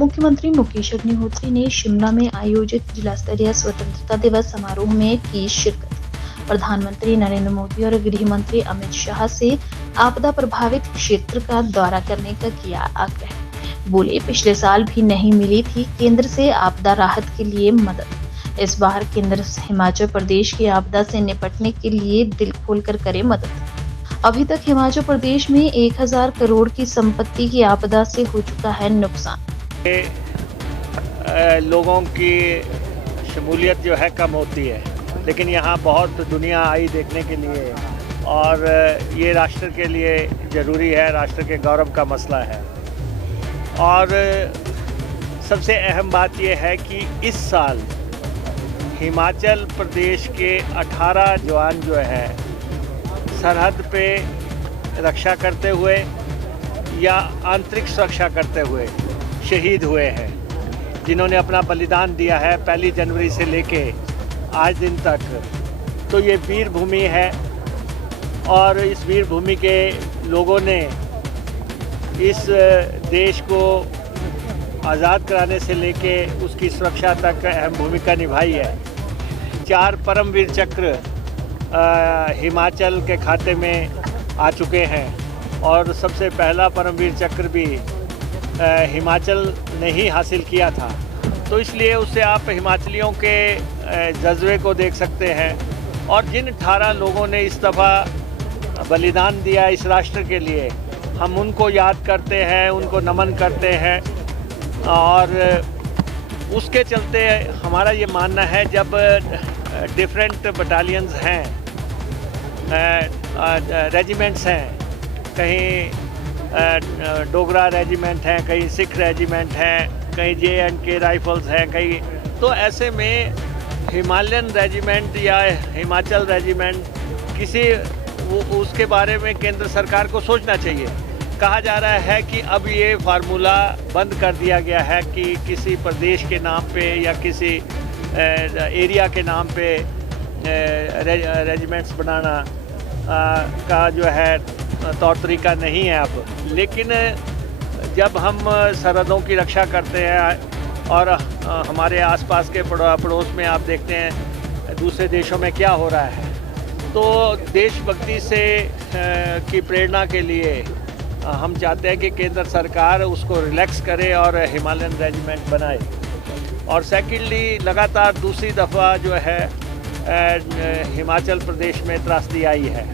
मुख्यमंत्री मुकेश अग्निहोत्री ने शिमला में आयोजित जिला स्तरीय स्वतंत्रता दिवस समारोह में की शिरकत। प्रधानमंत्री नरेंद्र मोदी और गृह मंत्री अमित शाह से आपदा प्रभावित क्षेत्र का दौरा करने का किया आग्रह। बोले, पिछले साल भी नहीं मिली थी केंद्र से आपदा राहत के लिए मदद। इस बार केंद्र हिमाचल प्रदेश की आपदा से निपटने के लिए दिल खोलकर करे मदद। अभी तक हिमाचल प्रदेश में 1000 करोड़ की संपत्ति की आपदा से हो चुका है नुकसान। लोगों की शमूलियत जो है कम होती है, लेकिन यहाँ बहुत दुनिया आई देखने के लिए और ये राष्ट्र के लिए ज़रूरी है, राष्ट्र के गौरव का मसला है। और सबसे अहम बात ये है कि इस साल हिमाचल प्रदेश के 18 जवान जो है सरहद पे रक्षा करते हुए या आंतरिक सुरक्षा करते हुए शहीद हुए हैं, जिन्होंने अपना बलिदान दिया है 1 जनवरी से लेके आज दिन तक। तो ये वीर भूमि है और इस वीर भूमि के लोगों ने इस देश को आज़ाद कराने से लेके उसकी सुरक्षा तक अहम भूमिका निभाई है। 4 परमवीर चक्र हिमाचल के खाते में आ चुके हैं और सबसे पहला परमवीर चक्र भी हिमाचल ने ही हासिल किया था। तो इसलिए उससे आप हिमाचलियों के जज्बे को देख सकते हैं। और जिन 18 लोगों ने इस दफ़ा बलिदान दिया इस राष्ट्र के लिए, हम उनको याद करते हैं, उनको नमन करते हैं। और उसके चलते हमारा ये मानना है, जब डिफरेंट बटालियंस हैं, रेजिमेंट्स हैं, कहीं डोगरा रेजिमेंट हैं, कहीं सिख रेजिमेंट हैं, कहीं JNK राइफल्स हैं, कहीं, तो ऐसे में हिमालयन रेजिमेंट या हिमाचल रेजिमेंट किसी उसके बारे में केंद्र सरकार को सोचना चाहिए। कहा जा रहा है कि अब ये फार्मूला बंद कर दिया गया है कि किसी प्रदेश के नाम पे या किसी एरिया के नाम पे रेजिमेंट्स बनाना का जो है तौर तरीका नहीं है अब। लेकिन जब हम सरहदों की रक्षा करते हैं और हमारे आसपास के पड़ोस में आप देखते हैं दूसरे देशों में क्या हो रहा है, तो देशभक्ति से की प्रेरणा के लिए हम चाहते हैं कि केंद्र सरकार उसको रिलैक्स करे और हिमालयन रेजिमेंट बनाए। और सेकेंडली, लगातार दूसरी दफ़ा जो है हिमाचल प्रदेश में त्रासदी आई है।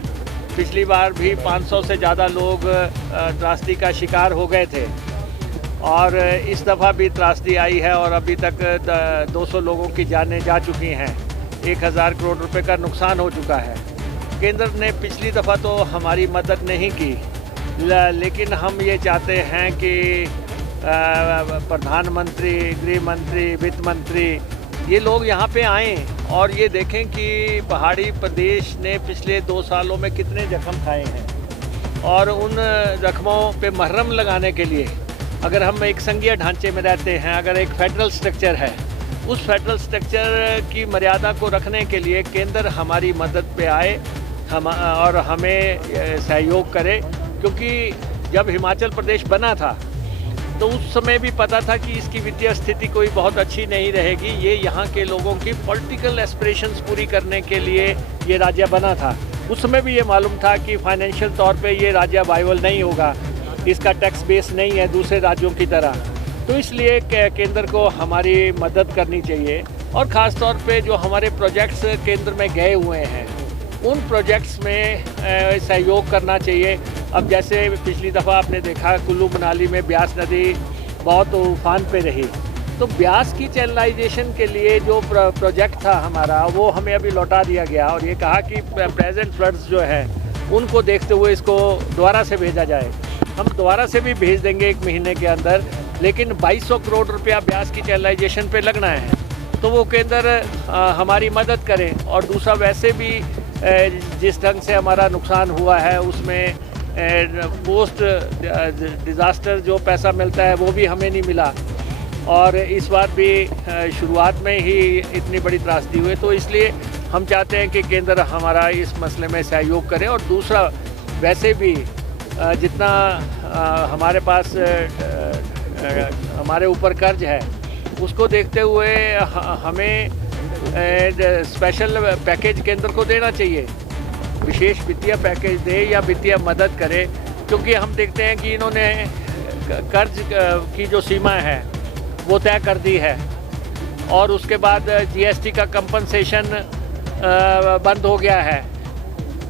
पिछली बार भी 500 से ज़्यादा लोग त्रासदी का शिकार हो गए थे और इस दफ़ा भी त्रासदी आई है और अभी तक 200 लोगों की जानें जा चुकी हैं। 1000 करोड़ रुपए का नुकसान हो चुका है। केंद्र ने पिछली दफ़ा तो हमारी मदद नहीं की, लेकिन हम ये चाहते हैं कि प्रधानमंत्री, गृह मंत्री, वित्त मंत्री, ये लोग यहाँ पे आएँ और ये देखें कि पहाड़ी प्रदेश ने पिछले 2 सालों में कितने जख्म खाए हैं और उन जख्मों पे मरहम लगाने के लिए अगर हम एक संघीय ढांचे में रहते हैं, अगर एक फेडरल स्ट्रक्चर है, उस फेडरल स्ट्रक्चर की मर्यादा को रखने के लिए केंद्र हमारी मदद पे आए और हमें सहयोग करे। क्योंकि जब हिमाचल प्रदेश बना था तो उस समय भी पता था कि इसकी वित्तीय स्थिति कोई बहुत अच्छी नहीं रहेगी। ये यहाँ के लोगों की पॉलिटिकल एस्पिरेशंस पूरी करने के लिए ये राज्य बना था। उस समय भी ये मालूम था कि फाइनेंशियल तौर पे ये राज्य वाइबल नहीं होगा, इसका टैक्स बेस नहीं है दूसरे राज्यों की तरह। तो इसलिए केंद्र को हमारी मदद करनी चाहिए और ख़ास तौर पे जो हमारे प्रोजेक्ट्स केंद्र में गए हुए हैं, उन प्रोजेक्ट्स में सहयोग करना चाहिए। अब जैसे पिछली दफ़ा आपने देखा कुल्लू मनाली में ब्यास नदी बहुत उफान पे रही, तो ब्यास की चैनलाइजेशन के लिए जो प्रोजेक्ट था हमारा, वो हमें अभी लौटा दिया गया और ये कहा कि प्रेजेंट फ्लड्स जो है उनको देखते हुए इसको दोबारा से भेजा जाए। हम दोबारा से भी भेज देंगे 1 महीने के अंदर, लेकिन 2200 करोड़ रुपया ब्यास की चैनलाइजेशन पे लगना है, तो वो केंद्र हमारी मदद करें। और दूसरा, वैसे भी जिस ढंग से हमारा नुकसान हुआ है उसमें पोस्ट डिज़ास्टर जो पैसा मिलता है वो भी हमें नहीं मिला और इस बार भी शुरुआत में ही इतनी बड़ी त्रासदी हुई। तो इसलिए हम चाहते हैं कि केंद्र हमारा इस मसले में सहयोग करे। और दूसरा, वैसे भी जितना हमारे पास हमारे ऊपर कर्ज है, उसको देखते हुए हमें स्पेशल पैकेज केंद्र को देना चाहिए, विशेष वित्तीय पैकेज दे या वित्तीय मदद करे, क्योंकि हम देखते हैं कि इन्होंने कर्ज की जो सीमा है वो तय कर दी है और उसके बाद जीएसटी का कंपनसेशन बंद हो गया है,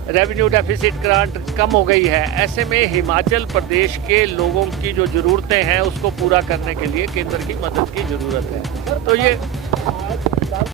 रेवेन्यू डेफिसिट ग्रांट कम हो गई है। ऐसे में हिमाचल प्रदेश के लोगों की जो ज़रूरतें हैं उसको पूरा करने के लिए केंद्र की मदद की ज़रूरत है। तो ये